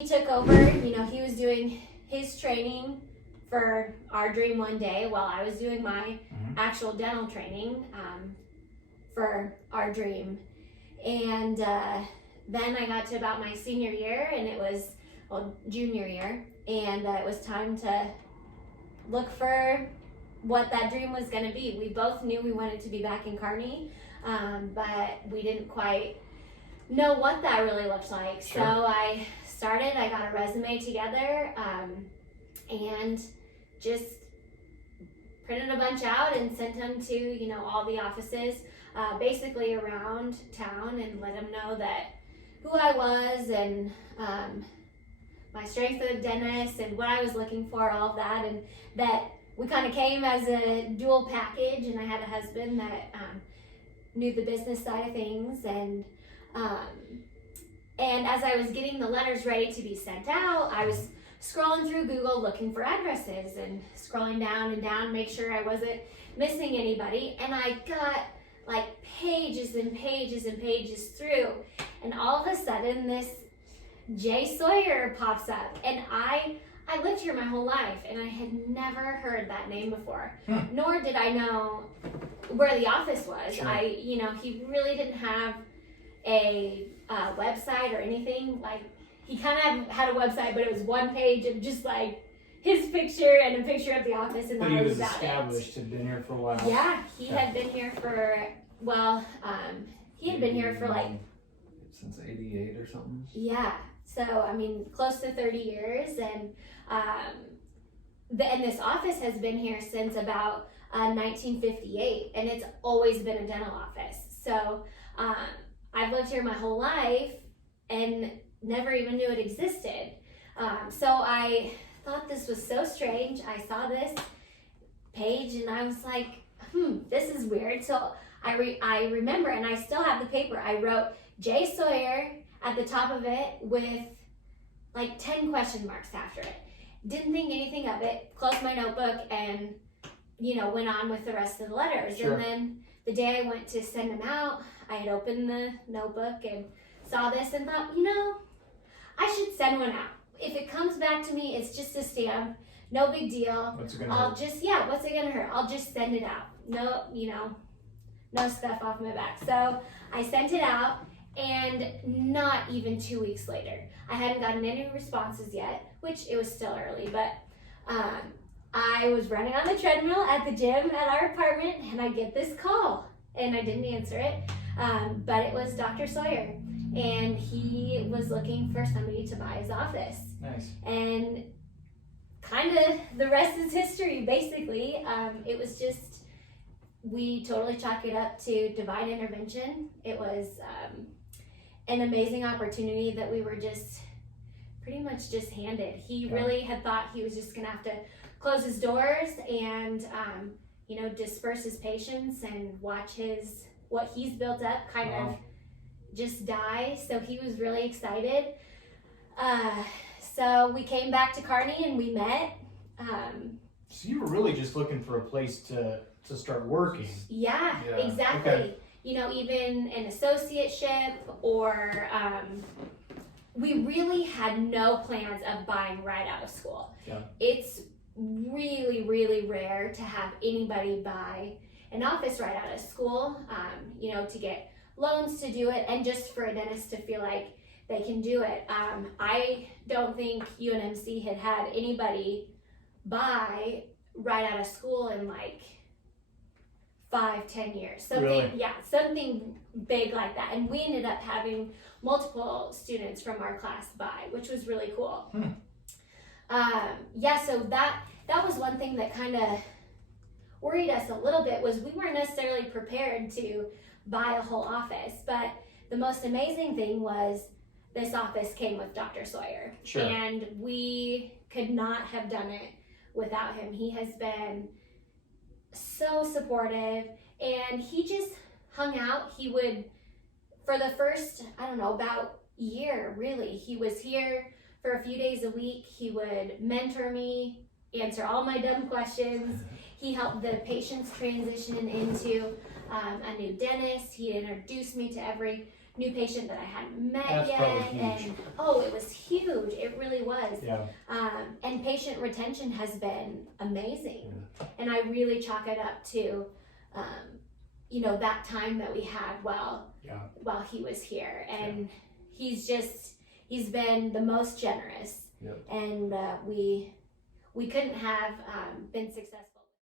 He took over, he was doing his training for our dream one day while I was doing my actual dental training for our dream. And then I got to about my senior year, and it was, junior year, and it was time to look for what that dream was going to be. We both knew we wanted to be back in Kearney, but we didn't quite know what that really looked like. Sure. So I got a resume together, and just printed a bunch out and sent them to, all the offices, basically around town, and let them know that who I was and my strengths as a dentist and what I was looking for, all of that, and that we kind of came as a dual package, and I had a husband that knew the business side of things, and as I was getting the letters ready to be sent out, I was scrolling through Google looking for addresses and scrolling down and down, make sure I wasn't missing anybody, and I got like pages and pages and pages through, and all of a sudden this Jay Sawyer pops up, and I lived here my whole life, and I had never heard that name before, nor did I know where the office was. Sure. He really didn't have a website or anything. Like, he kind of had a website, but it was one page of just like his picture and a picture of the office, and but that he was was established, had been here for a while. Yeah, he had been here for, he had been here for like since '88 or something. Yeah, so close to 30 years, and and this office has been here since about 1958, and it's always been a dental office. So I've lived here my whole life and never even knew it existed. So I thought this was so strange. I saw this page and I was like, this is weird. So I remember, and I still have the paper, I wrote Jay Sawyer at the top of it with like 10 question marks after it. Didn't think anything of it, closed my notebook, and went on with the rest of the letters. Sure. And then the day I went to send them out, I had opened the notebook and saw this and thought, I should send one out. If it comes back to me, it's just a stamp, no big deal. What's it gonna hurt? What's it gonna hurt? I'll just send it out. No, no stuff off my back. So I sent it out, and not even 2 weeks later, I hadn't gotten any responses yet, which it was still early, but I was running on the treadmill at the gym at our apartment, and I get this call, and I didn't answer it, but it was Dr. Sawyer, and he was looking for somebody to buy his office. Nice. And kind of the rest is history, basically. It was just, we totally chalk it up to divine intervention. It was an amazing opportunity that we were just pretty much just handed. He really had thought he was just gonna have to close his doors and disperse his patients and watch what he's built up kind of just die. So he was really excited. So we came back to Kearney and we met. So you were really just looking for a place to start working. Yeah. Exactly. Okay. Even an associateship, or we really had no plans of buying right out of school. Yeah. It's really, really rare to have anybody buy an office right out of school, to get loans to do it, and just for a dentist to feel like they can do it. I don't think UNMC had anybody buy right out of school in like 5-10 years. Something big like that. And we ended up having multiple students from our class buy, which was really cool. So that was one thing that kind of worried us a little bit, was we weren't necessarily prepared to buy a whole office. But the most amazing thing was this office came with Dr. Sawyer. Sure. And we could not have done it without him. He has been so supportive, and he just hung out. He would, for the first, about year, really, he was here for a few days a week. He would mentor me, answer all my dumb questions. He helped the patients transition into a new dentist. He introduced me to every new patient that I hadn't met That's yet, probably huge. and oh, it was huge. It really was. Yeah. And patient retention has been amazing, and I really chalk it up to, you know, that time that we had while he was here, and he's been the most generous, and we couldn't have been successful.